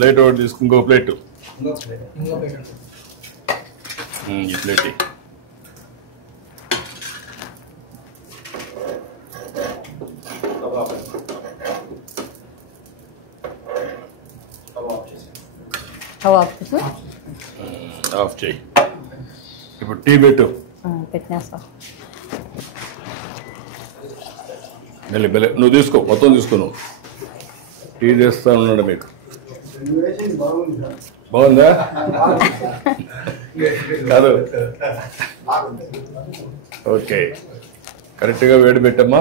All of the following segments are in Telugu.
ప్లేట్ ఒకటి తీసుకు ఇంకో ప్లేట్ ఈ ప్లేట్ ఆఫ్ చేయి. ఇప్పుడు టీ పెట్టు. పెట్టినా సార్. నువ్వు తీసుకో, మొత్తం తీసుకో. నువ్వు టీ చేస్తా ఉన్నాడు మీకు. బాగుందా? కాదు, ఓకే. కరెక్ట్గా వేడి పెట్టమ్మా.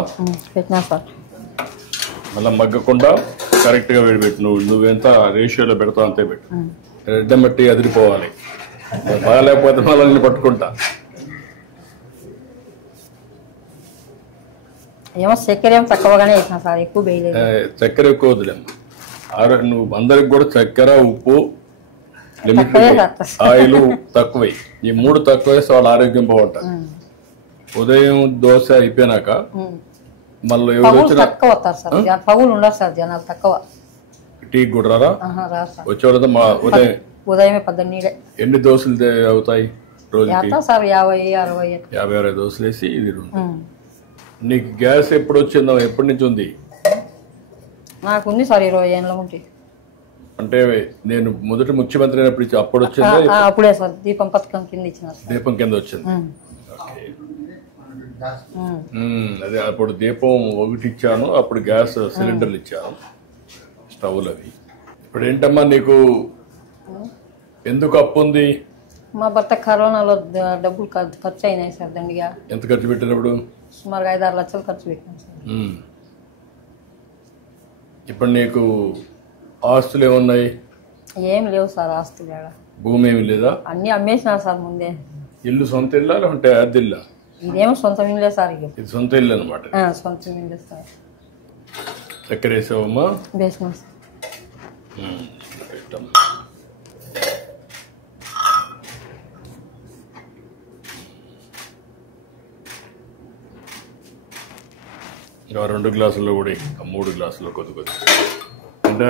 పెట్టినా సార్. మళ్ళీ మగ్గకుండా కరెక్ట్గా వేడి పెట్టు. నువ్వెంత రేషియోలో పెడతావు అంతే పెట్టు. రెడ్డం బట్టి అదిరిపోవాలి. బాగాలేకపోతే మళ్ళీ పట్టుకుంటా. ఏమో చక్కెర ఏమో తక్కువగానే వేసినా సార్, ఎక్కువ వేయలేదు. చక్కెర ఎక్కువ వద్దులేమ్మా. నువ్వు అందరికి కూడా చక్కెర, ఉప్పు, లిమిట్, ఆయిల్ తక్కువై. ఈ 3 తక్కువ వేస్తే వాళ్ళ ఆరోగ్యం బాగుంటుంది. ఉదయం దోశ అయిపోయినాక మళ్ళీ తక్కువ వస్తారు సార్, పగులు ఉండదు సార్, జనాలు తక్కువ. టీ కూడా రారా? వచ్చేవాళ్ళ ఉదయమే 12. ఎన్ని దోశలు అవుతాయి రోజుకి? సార్ 50-60. 50-60 దోశలు వేసి ఇది. నీకు గ్యాస్ ఎప్పుడు వచ్చిందో, ఎప్పటి నుంచి ఉంది? నాకు ఉంది సార్ 20 ఏళ్ళ ఉంటే. అంటే నేను మొదటి ముఖ్యమంత్రి అయినప్పుడు అప్పుడు వచ్చిందా? అప్పుడే సార్, దీపం పథకం కింద ఇచ్చిన. దీపం కింద వచ్చింది. అదే అప్పుడు దీపం ఒకటి ఇచ్చాను, అప్పుడు గ్యాస్ సిలిండర్లు ఇచ్చాను, స్టవ్లు అవి. ఇప్పుడు ఏంటమ్మా నీకు ఎందుకు అప్పు ఉంది? మా భర్త కరోనాలో డబ్బులు ఖర్చు అయినాయి సార్ దండిగా. ఎంత ఖర్చు పెట్టినప్పుడు? సుమారుగా 5-6 లక్షలు ఖర్చు పెట్టాను సార్. ఇప్పుడు నీకు ఆస్తులు ఏమున్నాయి? ఏం లేవు సార్ ఆస్తులు. భూమి ఏమి లేదా? అన్ని అమ్మేసినారు సార్ ముందే. ఇల్లు సొంత ఇల్లా లేకుంటే అద్దెల్లా? ఇదేమో సొంత ఇల్లే సార్. ఇది సొంత ఇల్లు అనమాట. సొంత ఇల్లే సార్. చక్కెర వేసావమ్మా? వేసినాం సార్. ఇంకా 2 గ్లాసుల్లో కూడా 3 గ్లాసుల్లో కొద్ది అంటే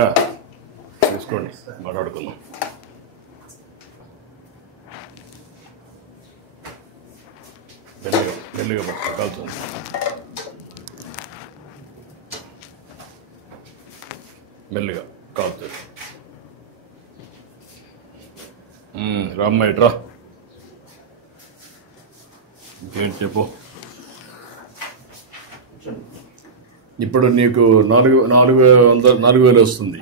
తీసుకోండి, మాట్లాడుకుందాం. మెల్లిగా పట్టు, కాల్చుంది. మెల్లిగా కాల్చుంది. రామ్మ ఇట్రా. ఇంకేంటి చెప్పు. ఇప్పుడు నీకు 4,000 వస్తుంది.